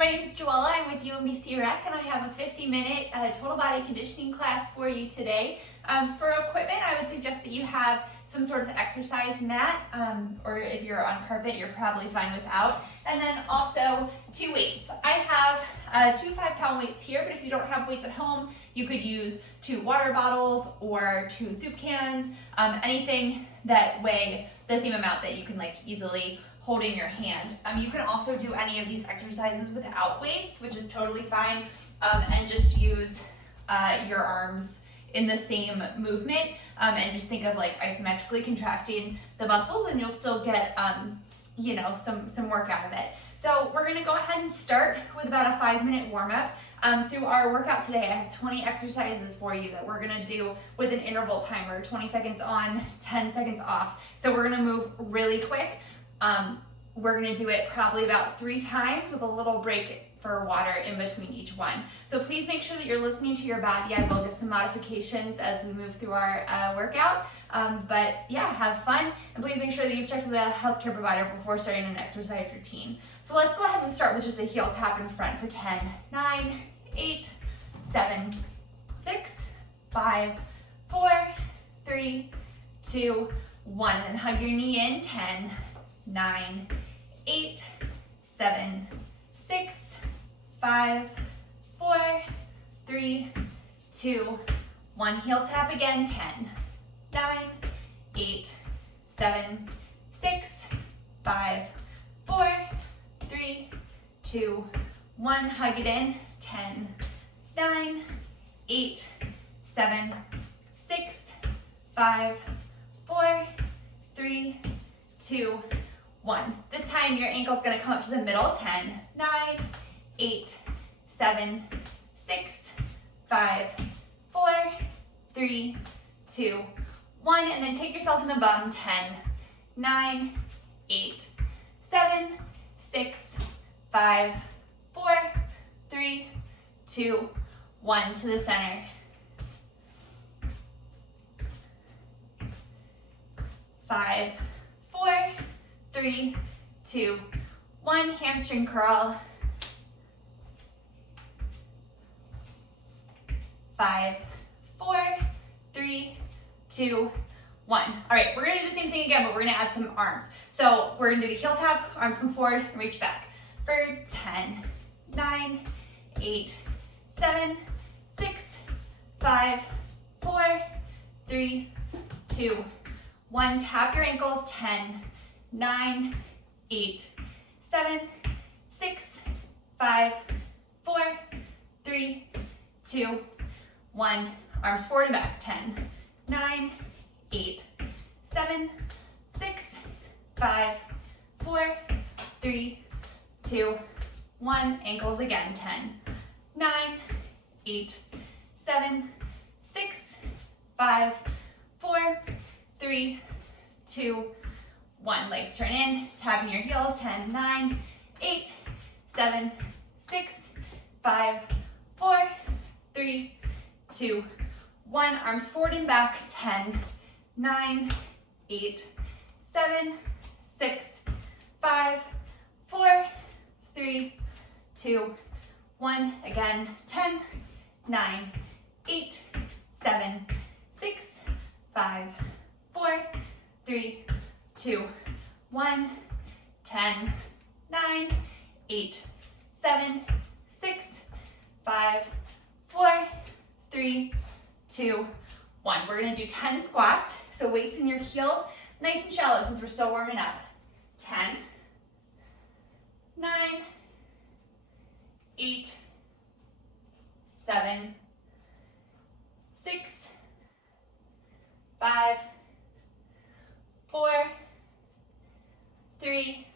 My name is Joella. I'm with UMBC Rec, and I have a 50-minute total body conditioning class for you today. For equipment, I would suggest that you have some sort of exercise mat, or if you're on carpet, you're probably fine without. And then also 2 weights. I have 2 5-pound weights here, but if you don't have weights at home, you could use 2 water bottles or 2 soup cans, anything that weigh the same amount that you can easily hold in your hand. You can also do any of these exercises without weights, which is totally fine, and just use your arms in the same movement, and just think of isometrically contracting the muscles, and you'll still get some work out of it. So we're gonna go ahead and start with about a 5-minute warm-up. Through our workout today, I have 20 exercises for you that we're gonna do with an interval timer, 20 seconds on, 10 seconds off. So we're gonna move really quick. We're gonna do it probably about 3 times with a little break for water in between each one. So please make sure that you're listening to your body. I will give some modifications as we move through our workout. But yeah, have fun. And please make sure that you've checked with a healthcare provider before starting an exercise routine. So let's go ahead and start with just a heel tap in front for 10, 9, 8, 7, 6, 5, 4, 3, 2, 1. And hug your knee in. 10, 9, 8, 7, 6, 5, 4, 3, 2, 1. Heel tap again. 10, 9, 8, 7, 6, 5, 4, 3, 2, 1. Hug it in. 10, 9, 8, 7, 6, 5, 4, 3, 2, 1. This time your ankle's gonna come up to the middle. 10, 9, 8, 7, 6, 5, 4, 3, 2, 1. And then kick yourself in the bum. 10, 9, 8, 7, 6, 5, 4, 3, 2, 1. To the center. 5, 4, 3, 2, 1. Hamstring curl. 5, 4, 3, 2, 1. All right, we're gonna do the same thing again, but we're gonna add some arms. So we're gonna do the heel tap, arms come forward, and reach back for 10, 9, 8, 7, 6, 5, 4, 3, 2, 1. Tap your ankles. 10, 9, 8, 7, 6, 5, 4, 3, 2, 1. Arms forward and back. 10, 9, 8, 7, 6, 5, 4, 3, 2, 1. Ankles again. 10, 9, 8, 7, 6, 5, 4, 3, 2, 1. Legs turn in, tapping your heels. 10, 9, 8, 7, 6, 5, 4, 3, 2, 1. Arms forward and back. 10, 9, 8, 7, 6, 5, 4, 3, 2, 1. Again. 10, 9, 8, 7, 6, 5, 4, 3, 2, 1. 10, 9, 8, 7, 6, 5, 4, 3, 2, 1. We're gonna do 10 squats. So weights in your heels, nice and shallow since we're still warming up. 10, 9, 8, 7, 6, 5, 4, 3,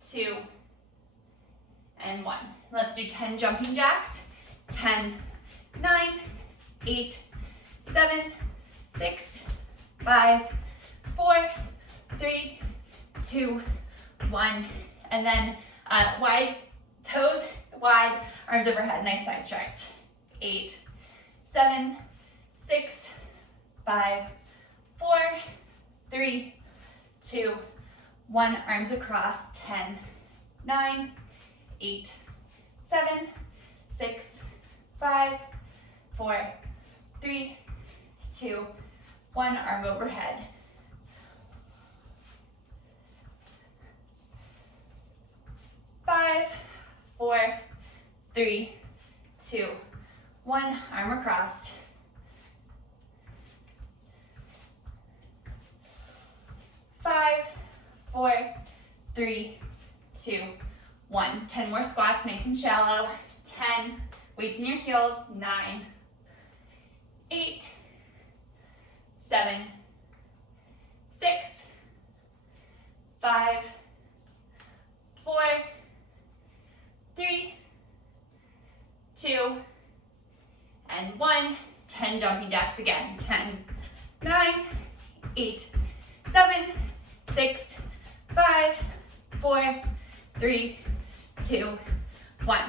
2, and 1. Let's do 10 jumping jacks. 10, 9, 8, 7, 6, 5, 4, 3, 2, 1. And then wide toes, wide, arms overhead, nice side stretch. 8, 7, 6, 5, 4, 3, 2, 1. Arms across. 10, 9, 8, 7, 6, 5, 4, 3, 2, 1, arm overhead. 5, 4, 3, 2, 1, arm across. 5, 4, 3, 2, 1. 10 more squats, nice and shallow. 10, weights in your heels. 9, 8, 7, 6, 5, 4, 3, 2, and 1. 10 jumping jacks again. 10, 9, 8, 7, 6, 5, 4, 3, 2, 1.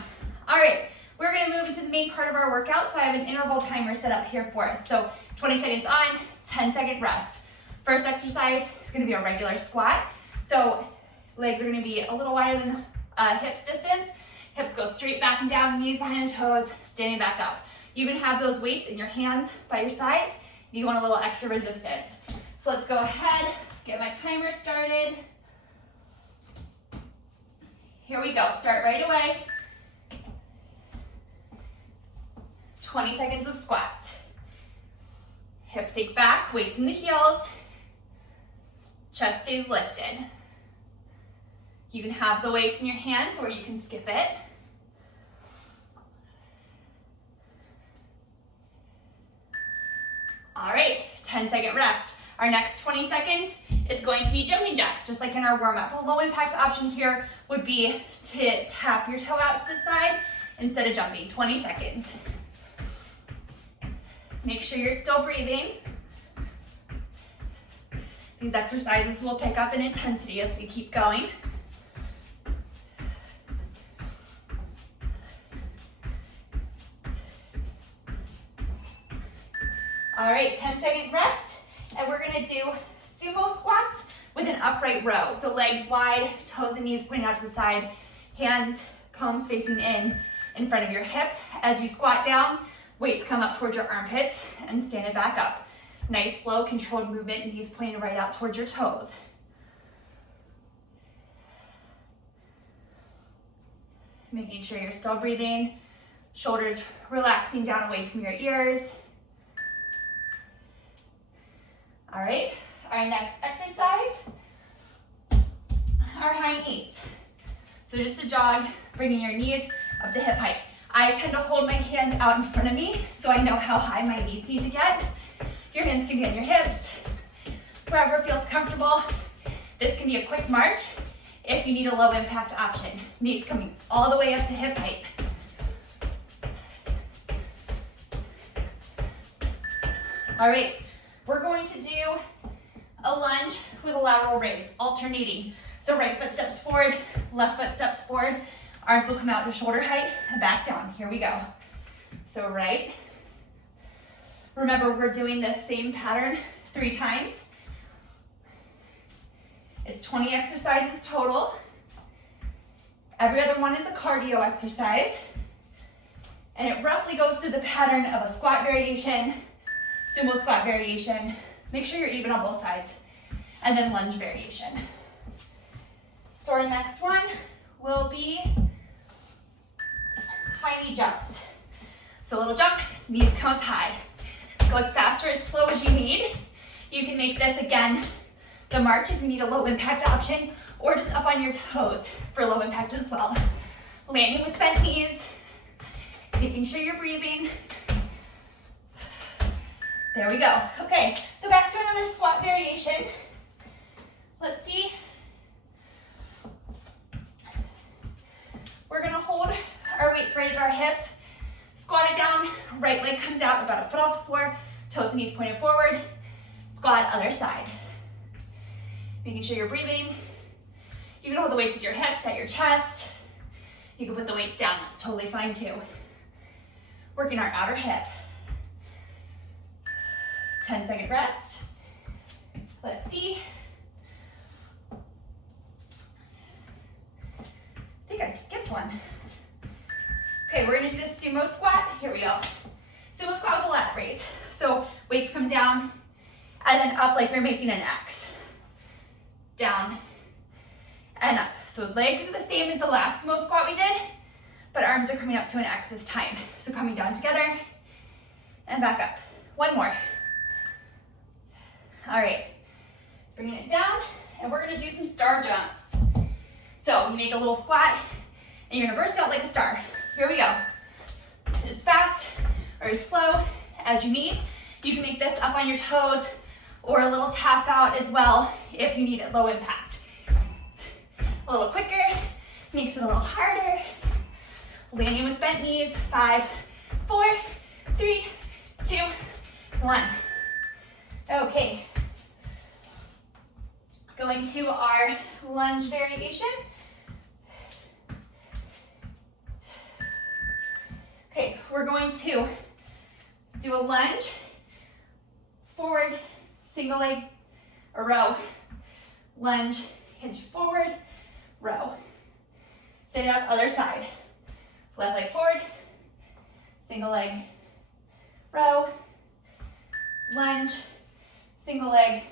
All right, we're gonna move into the main part of our workout. So I have an interval timer set up here for us. So 20 seconds on, 10-second rest. First exercise is gonna be a regular squat. So legs are gonna be a little wider than hips distance. Hips go straight back and down, knees behind the toes, standing back up. You can have those weights in your hands by your sides if you want a little extra resistance. So let's go ahead, get my timer started. Here we go, start right away. 20 seconds of squats. Hips sink back, weights in the heels. Chest stays lifted. You can have the weights in your hands or you can skip it. All right, 10-second rest. Our next 20 seconds is going to be jumping jacks, just like in our warm-up. A low impact option here would be to tap your toe out to the side instead of jumping. 20 seconds. Make sure you're still breathing. These exercises will pick up in intensity as we keep going. All right, 10-second rest, and we're gonna do sumo squats with an upright row. So legs wide, toes and knees pointing out to the side, hands, palms facing in front of your hips. As you squat down, weights come up towards your armpits and stand it back up. Nice, slow, controlled movement, knees pointing right out towards your toes. Making sure you're still breathing, shoulders relaxing down away from your ears. All right, our next exercise, our high knees. So just a jog, bringing your knees up to hip height. I tend to hold my hands out in front of me so I know how high my knees need to get. Your hands can be on your hips, wherever feels comfortable. This can be a quick march if you need a low impact option. Knees coming all the way up to hip height. All right, we're going to do a lunge with a lateral raise, alternating. So right foot steps forward, left foot steps forward. Arms will come out to shoulder height and back down. Here we go. So right. Remember, we're doing this same pattern 3 times. It's 20 exercises total. Every other one is a cardio exercise. And it roughly goes through the pattern of a squat variation, sumo squat variation. Make sure you're even on both sides. And then lunge variation. So our next one will be high knee jumps. So a little jump, knees come up high. Go as fast or as slow as you need. You can make this, again, the march if you need a low impact option, or just up on your toes for low impact as well. Landing with bent knees, making sure you're breathing. There we go. Okay, so back to another squat variation. Let's see. We're gonna hold our weights right at our hips, squat it down, right leg comes out about a foot off the floor, toes and knees pointed forward, squat other side. Making sure you're breathing. You can hold the weights at your hips, at your chest. You can put the weights down, that's totally fine too. Working our outer hip. 10-second rest. Let's see. I think I skipped one. one. Okay, we're gonna do this sumo squat. Here we go. Sumo squat with a lat raise. So weights come down and then up like you're making an X. Down and up. So legs are the same as the last sumo squat we did, but arms are coming up to an X this time. So coming down together and back up. One more. All right, bringing it down, and we're gonna do some star jumps. So you make a little squat, and you're gonna burst out like a star. Here we go. As fast or as slow as you need. You can make this up on your toes or a little tap out as well if you need it low impact. A little quicker, makes it a little harder. Landing with bent knees. 5, 4, 3, 2, 1. Okay. Going to our lunge variation. Okay, we're going to do a lunge, forward, single leg, a row, lunge, hinge forward, row. Sit up, other side. Left leg forward, single leg, row, lunge, single leg,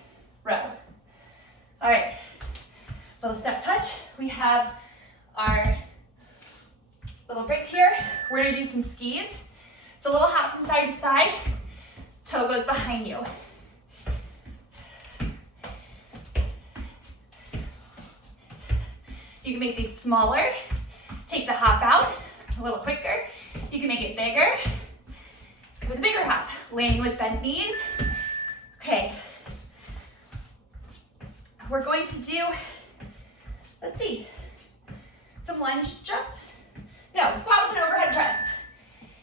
row. All right, little step touch. We have our little break here. We're gonna do some skis. So a little hop from side to side, toe goes behind you. You can make these smaller, take the hop out a little quicker. You can make it bigger with a bigger hop, landing with bent knees. Okay. We're going to do, let's see, some lunge jumps. No, squat with an overhead press.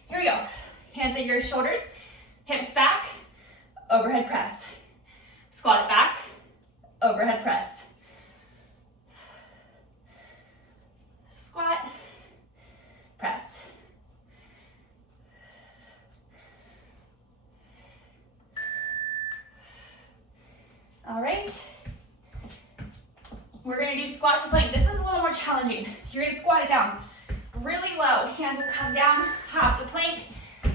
Here we go. Hands at your shoulders, hips back, overhead press. Squat it back, overhead press. Squat, press. All right. We're gonna do squat to plank. This one's a little more challenging. You're gonna squat it down really low. Hands will come down, hop to plank,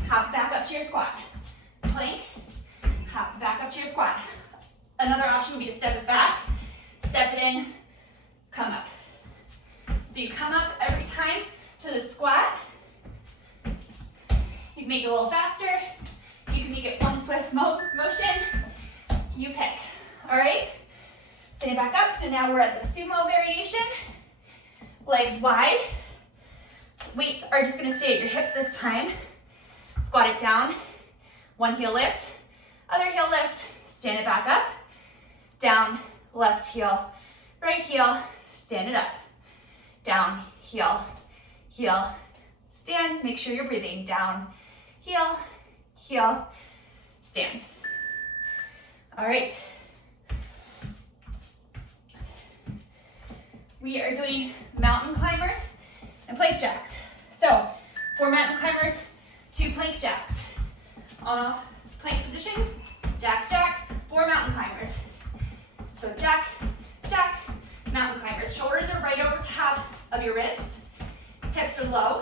hop back up to your squat. Plank, hop back up to your squat. Another option would be to step it back, step it in, come up. So you come up every time to the squat. You can make it a little faster. You can make it one swift motion. You pick, all right? Stand back up, so now we're at the sumo variation. Legs wide. Weights are just gonna stay at your hips this time. Squat it down. One heel lifts, other heel lifts. Stand it back up. Down, left heel, right heel, stand it up. Down, heel, heel, stand. Make sure you're breathing. Down, heel, heel, stand. All right. We are doing mountain climbers and plank jacks. So, 4 mountain climbers, 2 plank jacks. On off plank position, jack, jack, 4 mountain climbers. So jack, jack, mountain climbers. Shoulders are right over top of your wrists. Hips are low.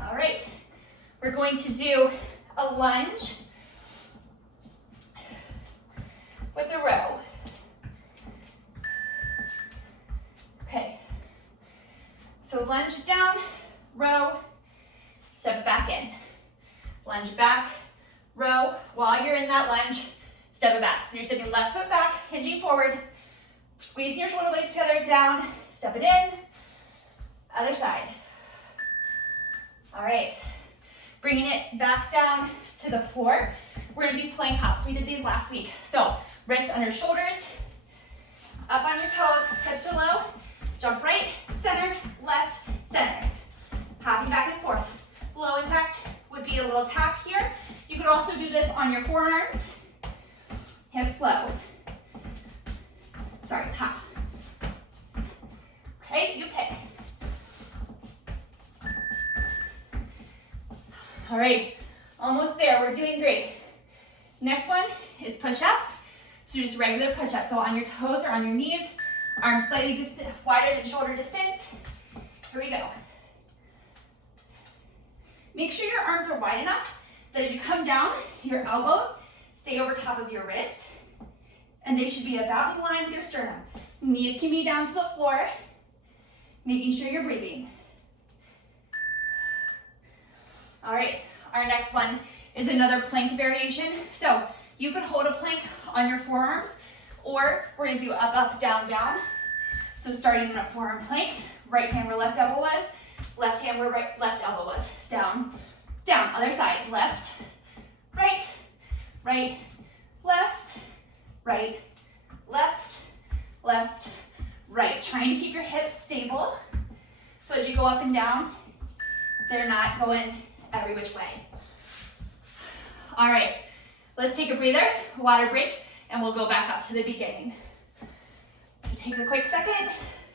All right, we're going to do a lunge with a row. Okay, so lunge down, row, step back in. Lunge back, row. While you're in that lunge, step it back. So you're stepping left foot back, hinging forward, squeezing your shoulder blades together, down, step it in, other side. All right, bringing it back down to the floor. We're gonna do plank hops. We did these last week. So wrists under shoulders, up on your toes, hips are low, jump right, center, left, center. Hopping back and forth. Low impact would be a little tap here. You could also do this on your forearms. Hips low. Sorry, it's hop. Okay, you pick. All right, almost there, we're doing great. Next one is push-ups. So just regular push-ups. So on your toes or on your knees, arms slightly wider than shoulder distance. Here we go. Make sure your arms are wide enough that as you come down, your elbows stay over top of your wrist, and they should be about in line with your sternum. Knees can be down to the floor, making sure you're breathing. All right, our next one is another plank variation. So you could hold a plank on your forearms, or we're gonna do up, up, down, down. So starting in a forearm plank, right hand where left elbow was, left hand where left elbow was. Down, down, other side, left, right, right, left, right, left, left, right. Trying to keep your hips stable, so as you go up and down, they're not going every which way. All right, let's take a breather, water break, and we'll go back up to the beginning. So take a quick second,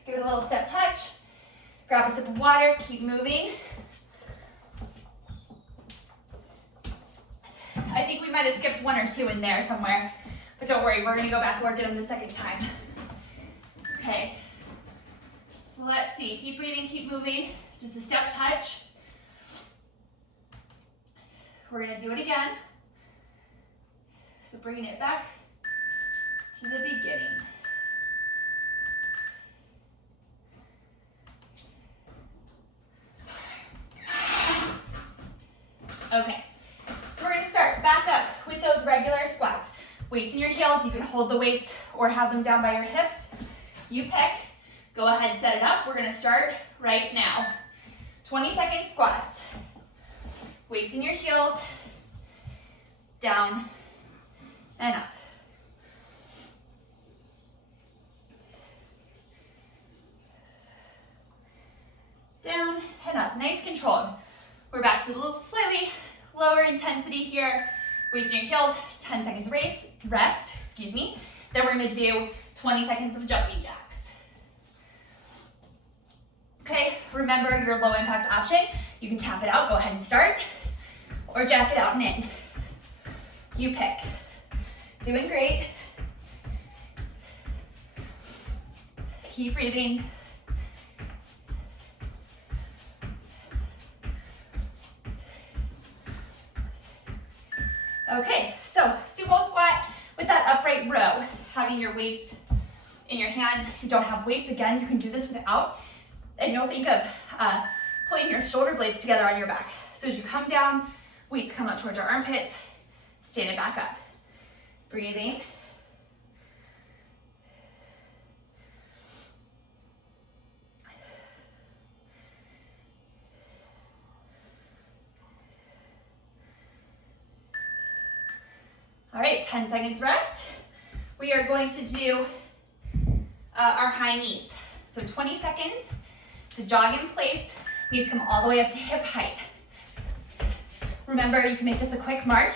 give it a little step touch, grab a sip of water, keep moving. I think we might have skipped one or two in there somewhere, but don't worry, we're gonna go back and work at them the second time. Okay, so let's see, keep breathing, keep moving, just a step touch. We're gonna do it again. So bringing it back to the beginning. Okay, so we're gonna start back up with those regular squats. Weights in your heels, you can hold the weights or have them down by your hips. You pick, go ahead, set it up. We're gonna start right now. 20-second squats. Weights in your heels, down and up. Down and up, nice controlled. We're back to a little slightly lower intensity here. Weights in your heels, 10 seconds rest, excuse me. Then we're gonna do 20 seconds of jumping jacks. Okay, remember your low impact option. You can tap it out, go ahead and start, or jack it out and in. You pick. Doing great. Keep breathing. Okay, so sumo squat with that upright row, having your weights in your hands. If you don't have weights, again, you can do this without. And you'll think of pulling your shoulder blades together on your back. So as you come down, weights come up towards your armpits, stand it back up. Breathing. All right, 10 seconds rest. We are going to do our high knees. So 20 seconds to jog in place. Knees come all the way up to hip height. Remember, you can make this a quick march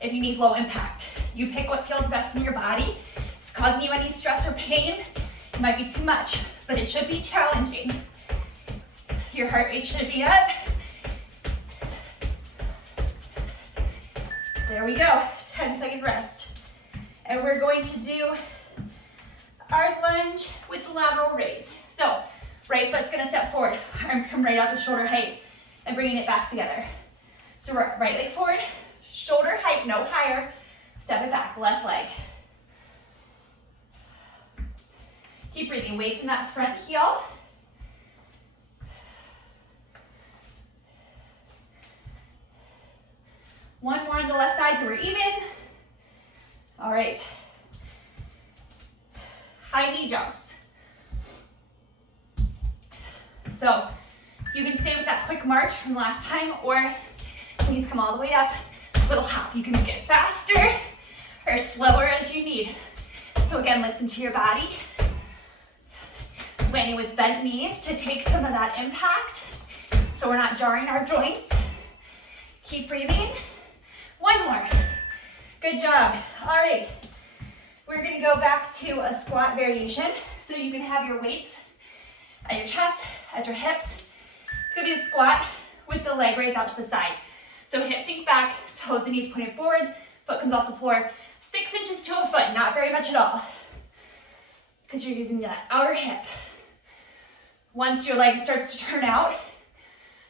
if you need low impact. You pick what feels best in your body. If it's causing you any stress or pain, it might be too much, but it should be challenging. Your heart rate should be up. There we go, 10-second rest. And we're going to do our lunge with the lateral raise. So, right foot's gonna step forward, arms come right out to shoulder height, and bringing it back together. So right leg forward, shoulder height, no higher, step it back, left leg. Keep breathing, weights in that front heel. One more on the left side so we're even. All right. High knee jumps. So you can stay with that quick march from last time, or knees come all the way up, little hop. You can make it faster or slower as you need. So again, listen to your body. Landing with bent knees to take some of that impact so we're not jarring our joints. Keep breathing. One more. Good job. All right. We're gonna go back to a squat variation. So you can have your weights at your chest, at your hips. It's gonna be a squat with the leg raise out to the side. So hips sink back, toes and knees pointed forward, foot comes off the floor, 6 inches to a foot, not very much at all, because you're using that outer hip. Once your leg starts to turn out,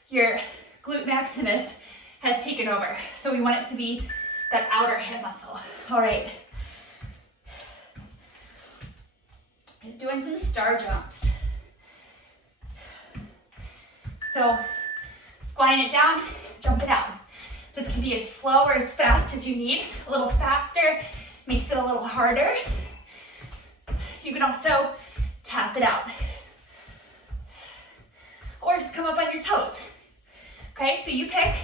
your glute maximus has taken over. So we want it to be that outer hip muscle. All right. Doing some star jumps. So squatting it down, jump it out. This can be as slow or as fast as you need. A little faster makes it a little harder. You can also tap it out. Or just come up on your toes. Okay, so you pick.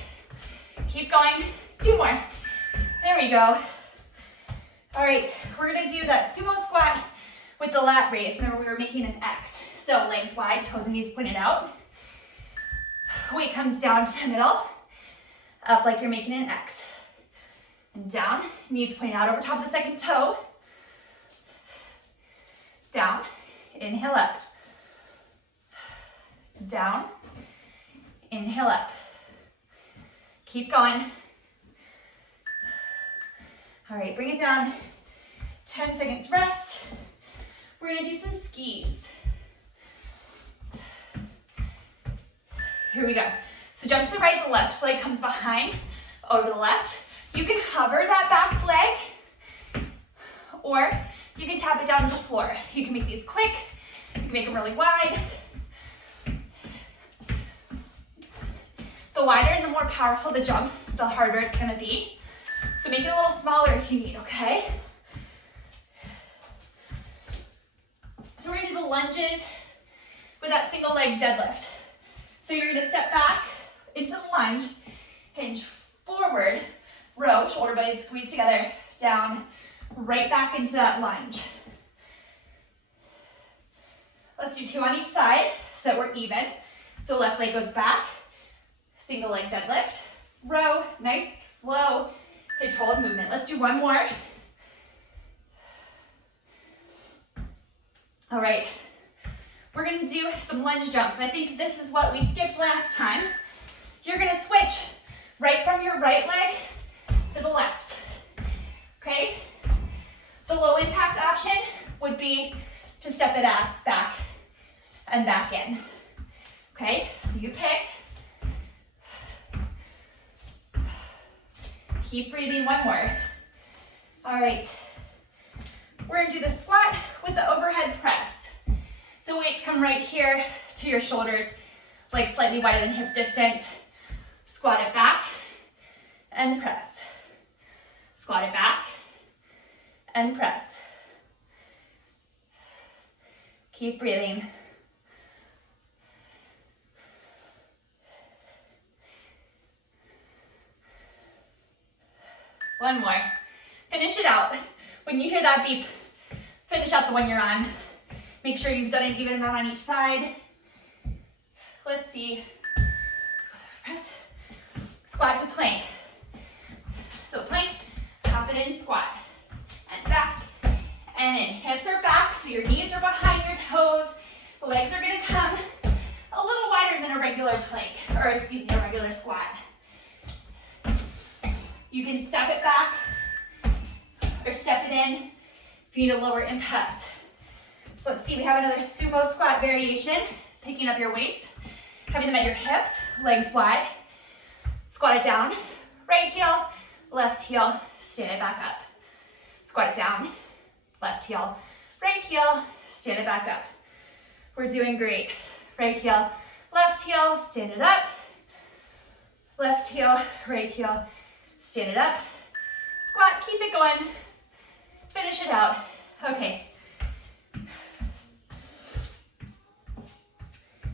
Keep going. 2 more. There we go. All right, we're gonna do that sumo squat with the lat raise. Remember, we were making an X. So legs wide, toes and knees pointed out. Weight comes down to the middle. Up like you're making an X. And down, knees pointing out over top of the second toe. Down, inhale up. Down, inhale up. Keep going. All right, bring it down. 10 seconds rest. We're gonna do some skis. Here we go. So jump to the right, the left leg comes behind, over to the left. You can hover that back leg, or you can tap it down to the floor. You can make these quick, you can make them really wide. The wider and the more powerful the jump, the harder it's gonna be. So make it a little smaller if you need, okay? So we're gonna do the lunges with that single leg deadlift. So you're gonna step back into the lunge, hinge forward, row, shoulder blades squeeze together, down, right back into that lunge. Let's do 2 on each side so that we're even. So left leg goes back, single leg deadlift, row, nice, slow, controlled movement. Let's do 1 more. All right, we're gonna do some lunge jumps. I think this is what we skipped last time. You're gonna switch right from your right leg to the left, okay? The low impact option would be to step it back and back in, okay? So you pick. Keep breathing, 1 more. All right, we're gonna do the squat with the overhead press. So weights come right here to your shoulders, legs slightly wider than hips distance. Squat it back and press. Squat it back and press. Keep breathing. One more. Finish it out. When you hear that beep, finish out the one you're on. Make sure you've done an even amount on each side. Let's see. Press. Squat to plank. So plank, hop it in, squat. And back, and in. Hips are back, so your knees are behind your toes. The legs are gonna come a little wider than a regular plank, or excuse me, a regular squat. You can step it back, or step it in if you need a lower impact. So let's see, we have another sumo squat variation. Picking up your weights, having them at your hips, legs wide. Squat it down, right heel, left heel, stand it back up. Squat it down, left heel, right heel, stand it back up. We're doing great. Right heel, left heel, stand it up. Left heel, right heel, stand it up. Squat, keep it going. Finish it out. Okay.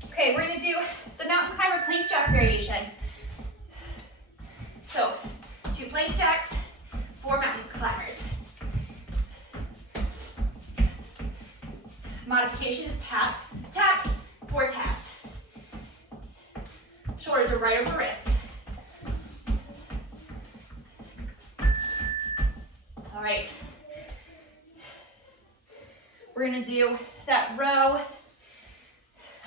Okay, we're gonna do the mountain climber plank jack variation. So, 2 plank jacks, 4 mountain climbers. Modification is tap, tap, 4 taps. Shoulders are right over wrists. All right. We're gonna do that row.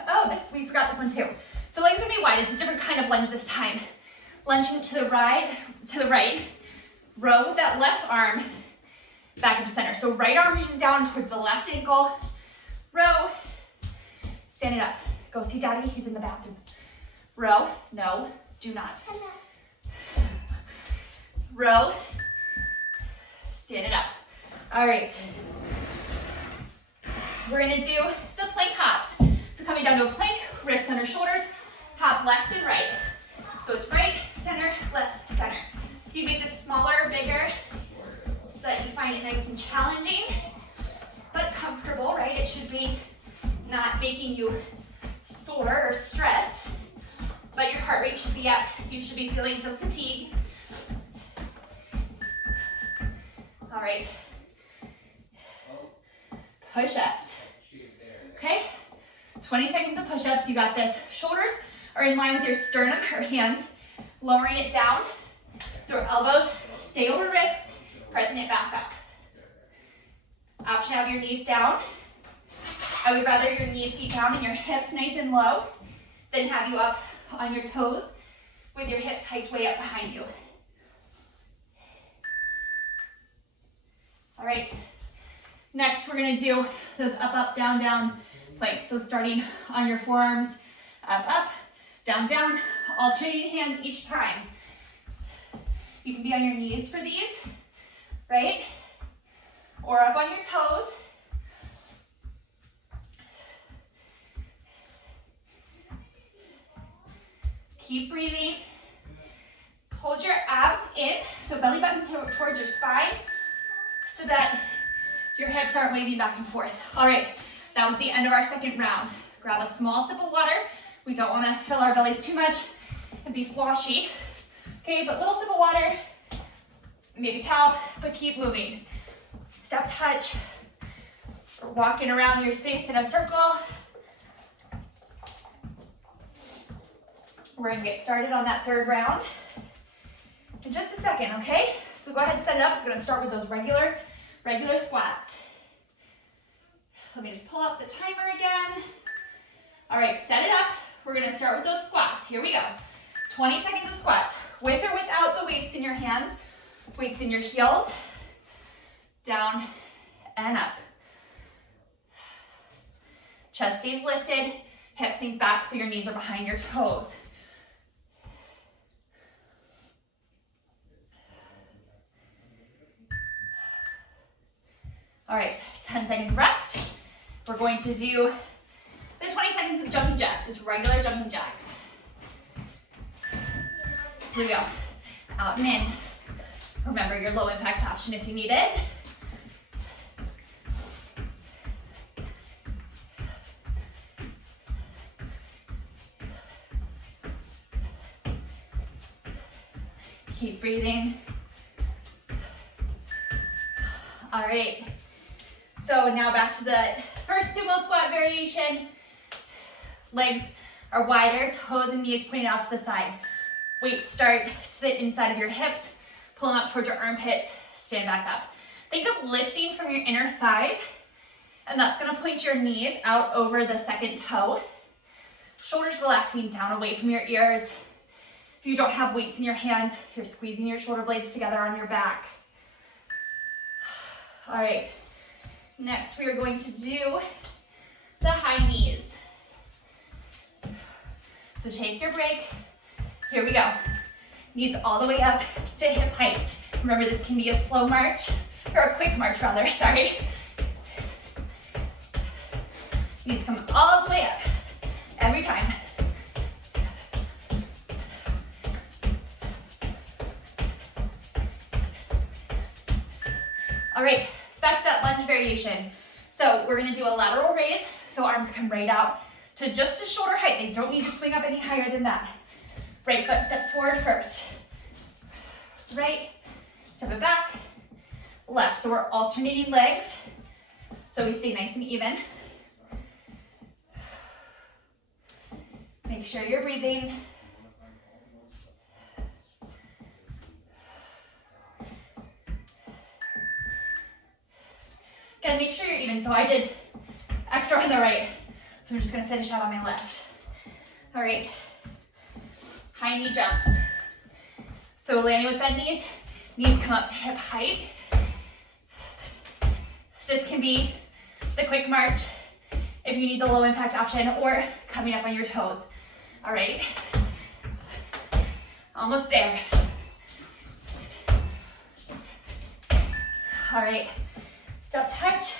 Oh, we forgot this one too. So legs are gonna be wide. It's a different kind of lunge this time. Lunging to the right, row with that left arm, back into center. So right arm reaches down towards the left ankle, row, stand it up. Go see daddy, he's in the bathroom. Row, no, do not. Row, stand it up. All right. We're gonna do the plank hops. So coming down to a plank, wrists under shoulders, hop left and right. So it's right, center, left, center. You make this smaller or bigger so that you find it nice and challenging, but comfortable, right? It should be not making you sore or stressed, but your heart rate should be up. You should be feeling some fatigue. All right. Push-ups. Okay? 20 seconds of push-ups. You got this. Shoulders are in line with your sternum or hands, lowering it down. So our elbows stay over wrists, pressing it back up. Option to have your knees down. I would rather your knees be down and your hips nice and low than have you up on your toes with your hips hiked way up behind you. All right. Next, we're gonna do those up, up, down, down planks. So starting on your forearms, up, up, down, down, alternating hands each time. You can be on your knees for these, right? Or up on your toes. Keep breathing. Hold your abs in, so belly button towards your spine, so that your hips aren't waving back and forth. All right, that was the end of our second round. Grab a small sip of water. We don't want to fill our bellies too much and be sloshy. Okay, but little sip of water, maybe towel, but keep moving. Step touch, or walking around your space in a circle. We're gonna get started on that third round in just a second, okay? So go ahead and set it up. It's gonna start with those regular squats. Let me just pull up the timer again. All right, set it up. We're gonna start with those squats. Here we go. 20 seconds of squats, with or without the weights in your hands, weights in your heels, down and up. Chest stays lifted, hips sink back so your knees are behind your toes. All right, 10 seconds rest. We're going to do the 20 seconds of jumping jacks, just regular jumping jacks. Here we go, out and in. Remember your low impact option if you need it. Keep breathing. All right, so now back to the first sumo squat variation. Legs are wider, toes and knees pointed out to the side. Weights start to the inside of your hips, pull them up towards your armpits, stand back up. Think of lifting from your inner thighs, and that's gonna point your knees out over the second toe. Shoulders relaxing down away from your ears. If you don't have weights in your hands, you're squeezing your shoulder blades together on your back. All right, next we are going to do the high knees. So take your break. Here we go. Knees all the way up to hip height. Remember, this can be a slow march, or a quick march rather, sorry. Knees come all the way up, every time. All right, back to that lunge variation. So we're gonna do a lateral raise, so arms come right out to just a shoulder height. They don't need to swing up any higher than that. Right foot steps forward first. Right, step it back, left. So we're alternating legs, so we stay nice and even. Make sure you're breathing. Gotta make sure you're even. So I did extra on the right, so I'm just gonna finish out on my left. All right, high knee jumps. So landing with bent knees, knees come up to hip height. This can be the quick march if you need the low impact option, or coming up on your toes. All right, almost there. All right, step touch.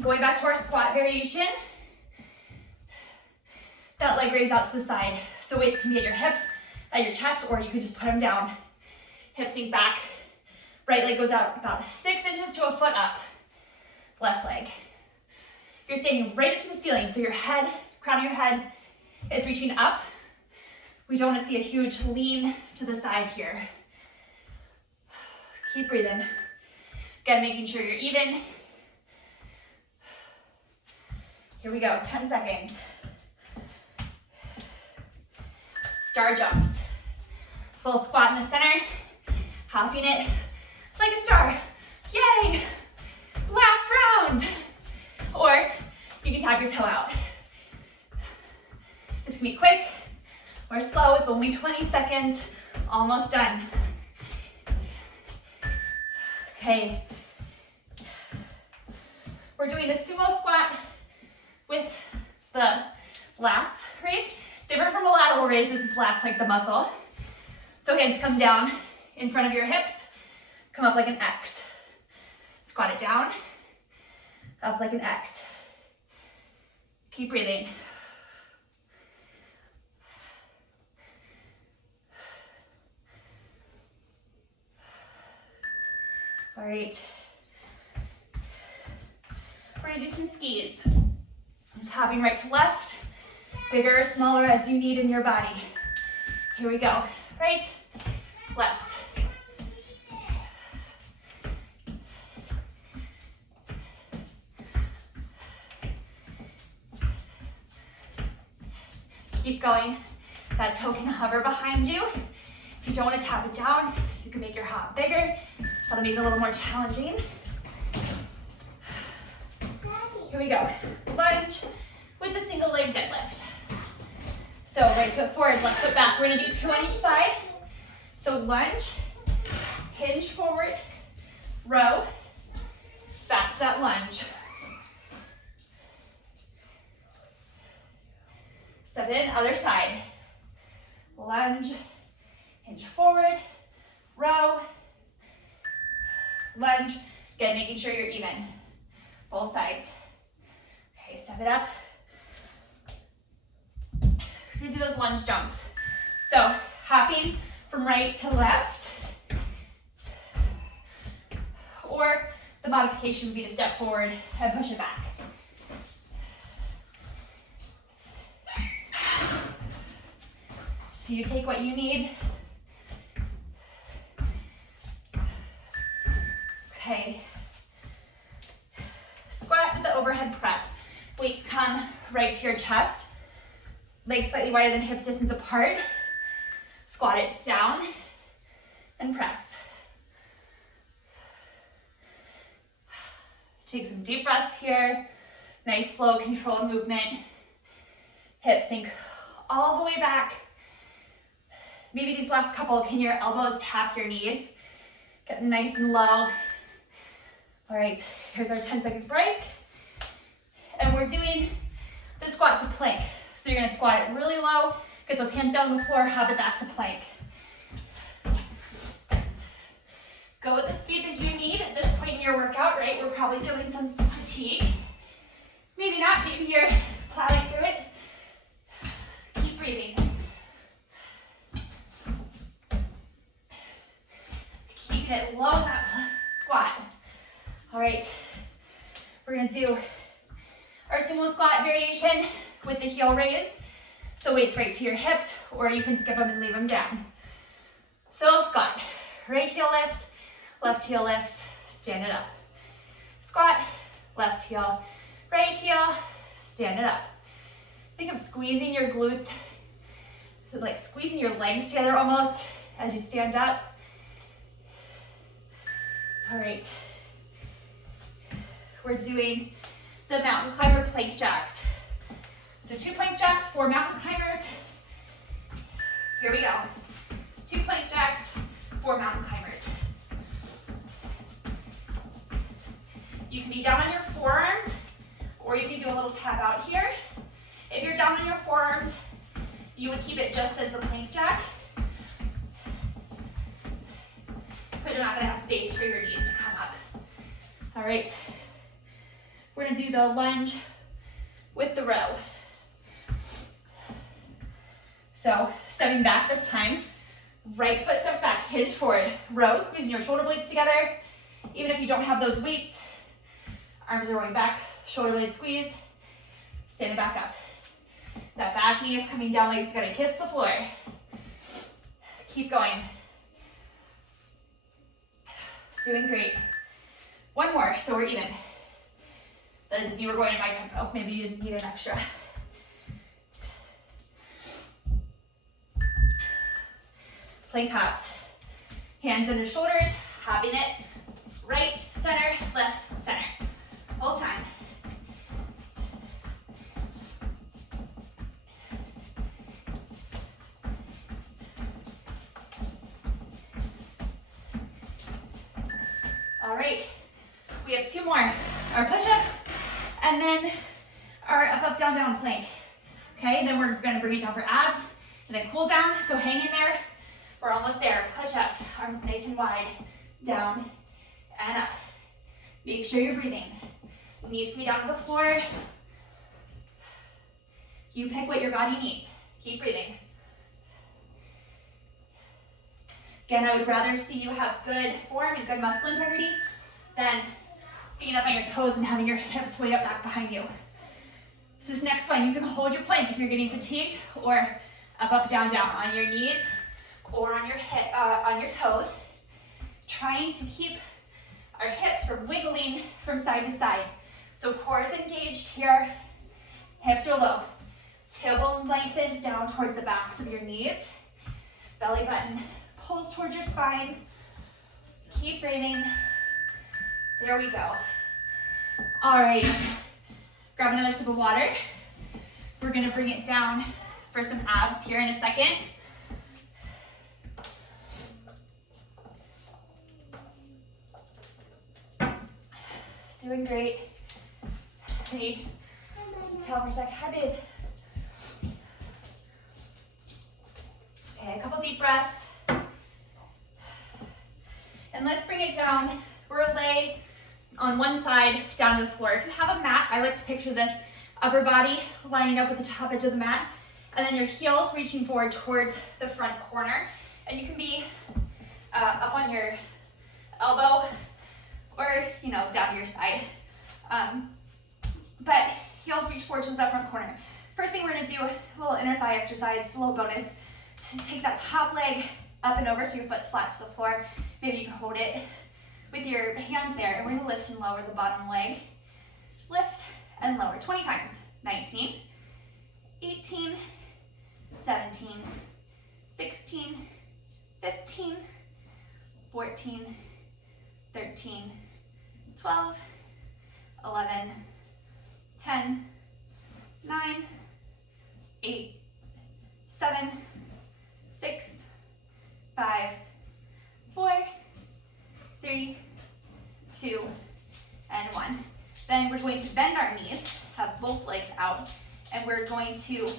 Going back to our squat variation. That leg raise out to the side. So weights can be at your hips, at your chest, or you can just put them down. Hips sink back. Right leg goes out about 6 inches to a foot up. Left leg. You're standing right up to the ceiling, so your head, crown of your head is reaching up. We don't want to see a huge lean to the side here. Keep breathing. Again, making sure you're even. Here we go, 10 seconds. Star jumps. So little squat in the center, hopping it like a star. Yay! Last round. Or you can tap your toe out. This can be quick or slow. It's only 20 seconds. Almost done. Okay. We're doing the sumo squat with the lats raise. Different from a lateral raise, this is lats like the muscle. So hands come down in front of your hips, come up like an X. Squat it down, up like an X. Keep breathing. All right. We're gonna do some skis. Just hopping right to left, bigger or smaller as you need in your body. Here we go. Right, left. Keep going. That toe can hover behind you. If you don't want to tap it down, you can make your hop bigger. That'll make it a little more challenging. Here we go. Lunge with the single leg deadlift. So right foot forward, left foot back. We're gonna do 2 on each side. So lunge, hinge forward, row, back to that lunge. Step in, other side. Lunge, hinge forward, row, lunge. Again, making sure you're even. Both sides. Okay, step it up. We're gonna do those lunge jumps. So hopping from right to left, or the modification would be to step forward and push it back. So you take what you need. Okay. Squat with the overhead press. Weights come right to your chest. Legs slightly wider than hips distance apart. Squat it down and press. Take some deep breaths here. Nice, slow, controlled movement. Hips sink all the way back. Maybe these last couple, can your elbows tap your knees? Get nice and low. All right, here's our 10-second break. And we're doing the squat to plank. So you're gonna squat it really low, get those hands down on the floor, hop it back to plank. Go at the speed that you need at this point in your workout, right? We're probably feeling some fatigue. Maybe not, maybe you're plowing through it. Keep breathing. Keeping it low in that squat. All right, we're gonna do our sumo squat variation with the heel raise. So weights right to your hips, or you can skip them and leave them down. So squat, right heel lifts, left heel lifts, stand it up. Squat, left heel, right heel, stand it up. Think of squeezing your glutes, so like squeezing your legs together almost as you stand up. All right. We're doing the mountain climber plank jacks. So 2 plank jacks, 4 mountain climbers. Here we go. 2 plank jacks, 4 mountain climbers. You can be down on your forearms, or you can do a little tap out here. If you're down on your forearms, you would keep it just as the plank jack, but you're not gonna have space for your knees to come up. All right, we're gonna do the lunge with the row. So stepping back this time, right foot steps back, hinge forward, row, squeezing your shoulder blades together. Even if you don't have those weights, arms are going back, shoulder blades squeeze, standing back up. That back knee is coming down like it's gonna kiss the floor. Keep going. Doing great. One more, so we're even. That is if you were going in my tempo. Maybe you need an extra. Plank hops. Hands under shoulders, hopping it. Right, center, left, center. Whole time. All right, we have two more. Our push-ups, and then our up, down, down plank. Okay, and then we're gonna bring it down for abs, and then cool down, so hang in there. We're almost there. Push-ups, arms nice and wide, down and up. Make sure you're breathing. Knees can be down to the floor. You pick what your body needs. Keep breathing. Again, I would rather see you have good form and good muscle integrity than being up on your toes and having your hips way up back behind you. This next one, you can hold your plank if you're getting fatigued, or up, down, down on your knees or on your on your toes. Trying to keep our hips from wiggling from side to side. So core is engaged here, hips are low. Tailbone lengthens down towards the backs of your knees. Belly button pulls towards your spine. Keep breathing. There we go. All right, grab another sip of water. We're gonna bring it down for some abs here in a second. Doing great. Hey, tell her a sec. Hi, babe. Okay, a couple deep breaths. And let's bring it down. We're gonna lay on one side down to the floor. If you have a mat, I like to picture this upper body lining up with the top edge of the mat, and then your heels reaching forward towards the front corner. And you can be up on your elbow, or down your side. But heels reach forward towards that front corner. First thing we're gonna do, a little inner thigh exercise, just a little bonus, to take that top leg up and over so your foot's flat to the floor. Maybe you can hold it with your hand there, and we're gonna lift and lower the bottom leg. Just lift and lower 20 times. 19, 18, 17, 16, 15, 14, 13, 12, 11, 10, 9, 8, 7, 6, 5, 4, 3, 2, and 1. Then we're going to bend our knees, have both legs out, and we're going to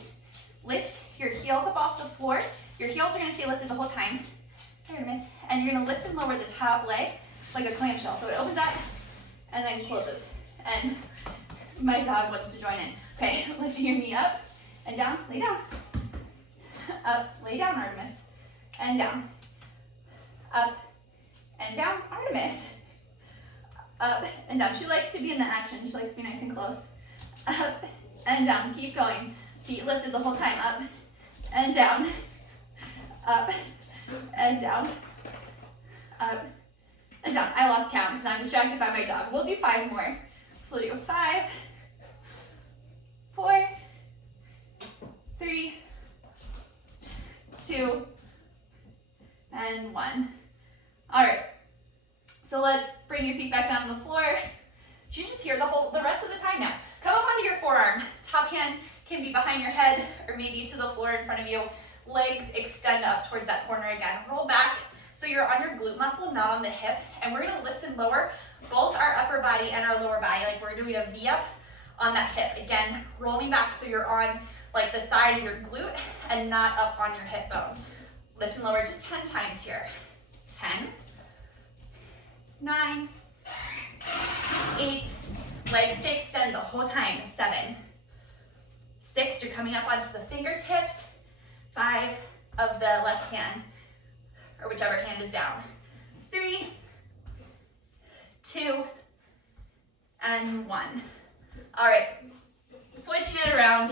lift your heels up off the floor. Your heels are gonna stay lifted the whole time. And you're gonna lift and lower the top leg like a clamshell. So it opens up and then closes. And my dog wants to join in. Okay, lifting your knee up and down, lay down. Up, lay down, Artemis. And down. Up and down, Artemis. Up and down. She likes to be in the action. She likes to be nice and close. Up and down. Keep going. Feet lifted the whole time. Up and down. Up and down. Up and down. I lost count because I'm distracted by my dog. We'll do 5 more. So we'll do 5, 4, 3, 2, and 1. All right. So let's bring your feet back down on the floor. You just hear the rest of the time now. Come up onto your forearm. Top hand can be behind your head or maybe to the floor in front of you. Legs extend up towards that corner again. Roll back So you're on your glute muscle, not on the hip, and we're gonna lift and lower both our upper body and our lower body, like we're doing a V up on that hip. Again, rolling back so you're on like the side of your glute and not up on your hip bone. Lift and lower just 10 times here. 10, 9, 8, legs stay extended the whole time. 7, 6, you're coming up onto the fingertips. 5 of the left hand, or whichever hand is down. 3, 2, and 1. All right, switching it around.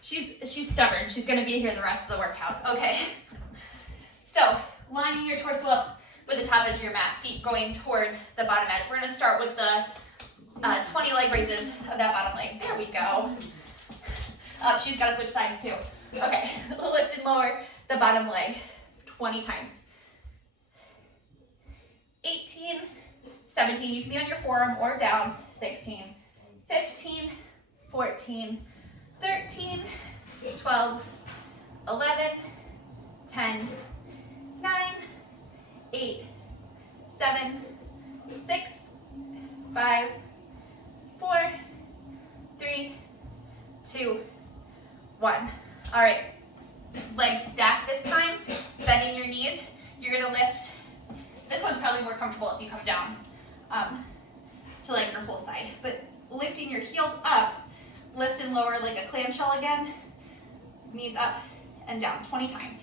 She's stubborn. She's gonna be here the rest of the workout. Okay. So lining your torso up with the top edge of your mat, feet going towards the bottom edge. We're gonna start with the 20 leg raises of that bottom leg. There we go. She's gotta switch sides too. Okay, lift and lower the bottom leg 20 times. 18, 17, you can be on your forearm or down. 16, 15, 14, 13, 12, 11, 10, 9, 8, 7, 6, 5, 4, 3, 2, 1. All right, legs stacked this time, bending your knees. You're gonna lift. This one's probably more comfortable if you come down to like your whole side, but lifting your heels up, lift and lower like a clamshell again, knees up and down 20 times.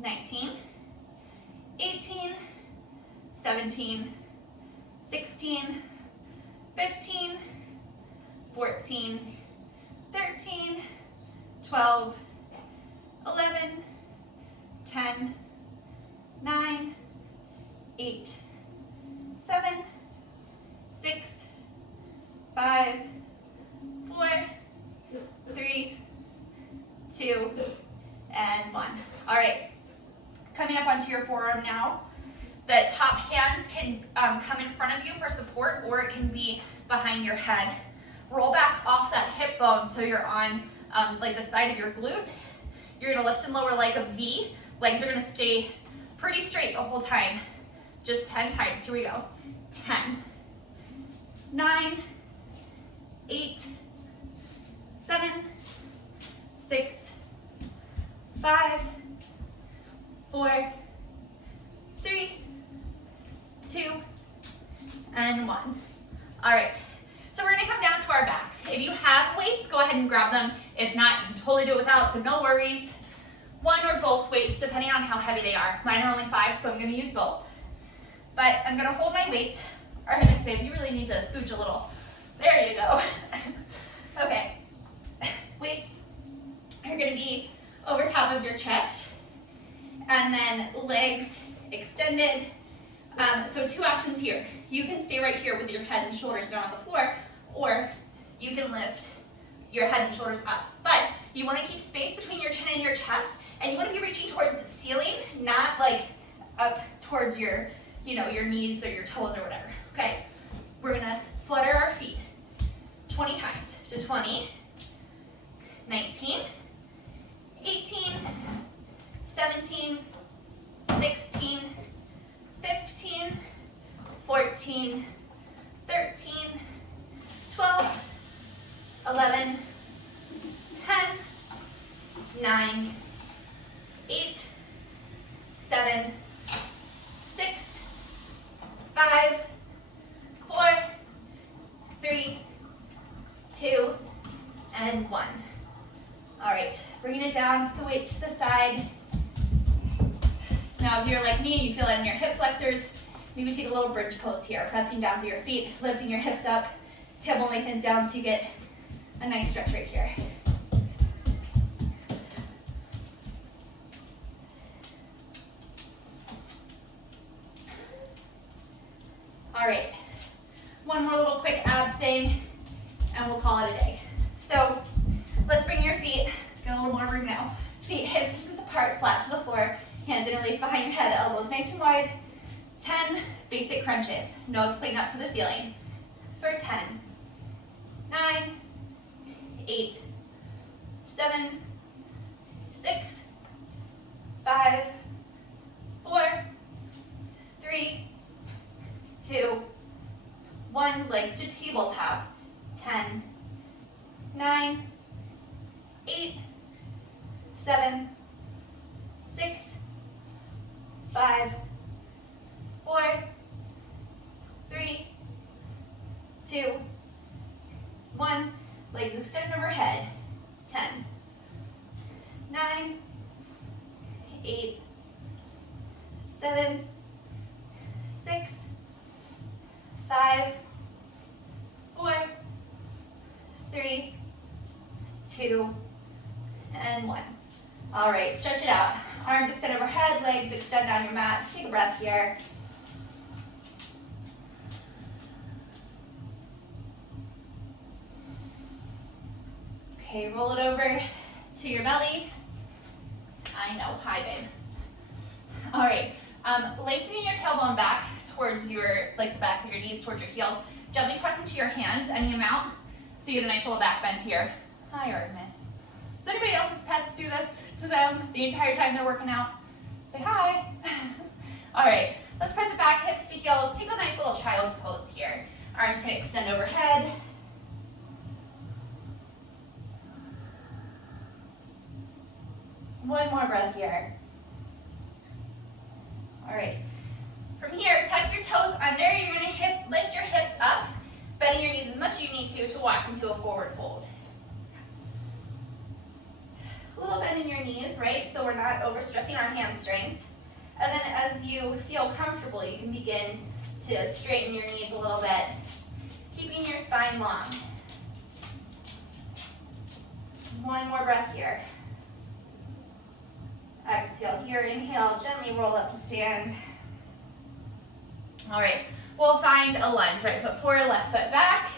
19, 18, 17, 16, 15, 14, 13, 12, 11, 10, 9, 8, 7, 6, 5, 4, 3, 2, and 1. All right, coming up onto your forearm now. The top hand can come in front of you for support, or it can be behind your head. Roll back off that hip bone so you're on like the side of your glute. You're gonna lift and lower like a V. Legs are gonna stay pretty straight the whole time. Just 10 times, here we go. 10, 9, 8, 7, 6, 5, 4, 3, 2, and 1. All right, so we're gonna come down to our backs. If you have weights, go ahead and grab them. If not, you can totally do it without, so no worries. One or both weights, depending on how heavy they are. Mine are only 5, so I'm gonna use both. But I'm gonna hold my weights. Artemis, babe, you really need to scooch a little. There you go. Okay, weights are gonna be over top of your chest, and then legs extended. So 2 options here. You can stay right here with your head and shoulders down on the floor, or you can lift your head and shoulders up. But you wanna keep space between your chin and your chest, and you wanna be reaching towards the ceiling, not like up towards your, your knees or your toes or whatever. Okay, we're gonna flutter our feet 20 times. So 20, 19, 18, 17, 16, 15, 14, 13, 12, 11, 10, 9, 8, 7, 6, 5, 4, 3, 2, and 1. All right, bringing it down, the weights to the side. Now, if you're like me and you feel it in your hip flexors, maybe take a little bridge pose here, pressing down through your feet, lifting your hips up, tailbone lengthens down so you get a nice stretch right here. All right, one more little quick ab thing, and we'll call it a day. So let's bring your feet, get a little more room now. Feet hips distance apart, flat to the floor, hands interlaced behind your head, elbows nice and wide. 10 basic crunches, nose pointing up to the ceiling. For 10, 9, 8, 7, 6, 5, 4, 3, 2, 1. Legs to tabletop. 10, 9, 8, 7, 6, 5, 4, 3, 2, 1. Legs extend overhead. 10, 9, 8, 7, 6, 5, 4, 3, 2, and 1. All right, stretch it out. Arms extend overhead, legs extend down your mat. Take a breath here. Okay, roll it over to your belly. I know, hi babe. All right, lengthening your tailbone back towards your, the backs of your knees towards your heels. Gently press into your hands any amount so you get a nice little back bend here. Hi Artemis. Does anybody else's pets do this to them the entire time they're working out? Say hi. All right, let's press it back, hips to heels. Take a nice little child's pose here. Arms can extend overhead. One more breath here. All right. From here, tuck your toes under. You're going to lift your hips up, bending your knees as much as you need to walk into a forward fold. A little bend in your knees, right? So we're not overstressing our hamstrings. And then as you feel comfortable, you can begin to straighten your knees a little bit, keeping your spine long. One more breath here. Exhale here, inhale, gently roll up to stand. All right, we'll find a lunge. Right foot forward, left foot back.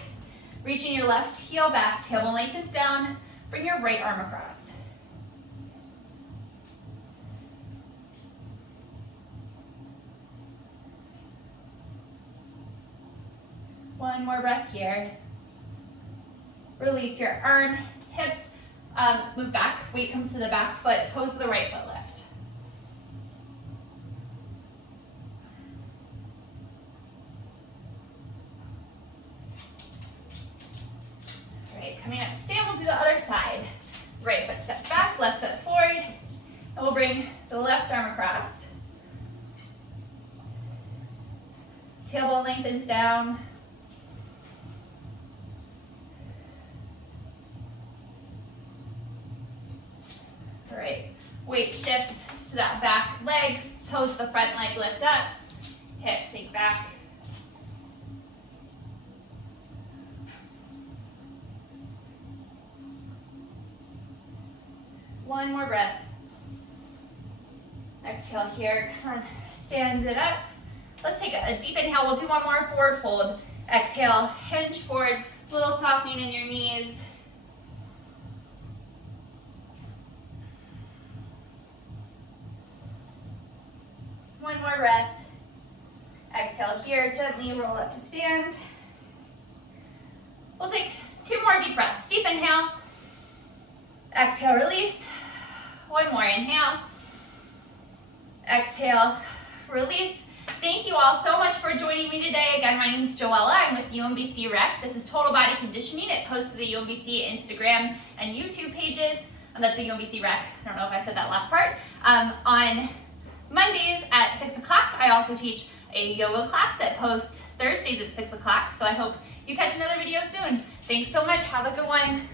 Reaching your left heel back, tailbone lengthens down. Bring your right arm across. One more breath here. Release your arm, hips, move back. Weight comes to the back foot, toes to the right foot lift. All right, coming up to stand, we'll do the other side. Right foot steps back, left foot forward, and we'll bring the left arm across. Tailbone lengthens down. All right, weight shifts to that back leg, toes to the front leg lift up, hips sink back. One more breath. Exhale here, come on, stand it up. Let's take a deep inhale, we'll do one more forward fold. Exhale, hinge forward, little softening in your knees. One more breath. Exhale here, gently roll up to stand. We'll take 2 more deep breaths. Deep inhale. Exhale, release. One more inhale. Exhale, release. Thank you all so much for joining me today. Again, my name is Joella. I'm with UMBC Rec. This is Total Body Conditioning. It posts to the UMBC Instagram and YouTube pages. And that's the UMBC Rec. I don't know if I said that last part. On Mondays at 6 o'clock, I also teach a yoga class that posts Thursdays at 6 o'clock. So I hope you catch another video soon. Thanks so much. Have a good one.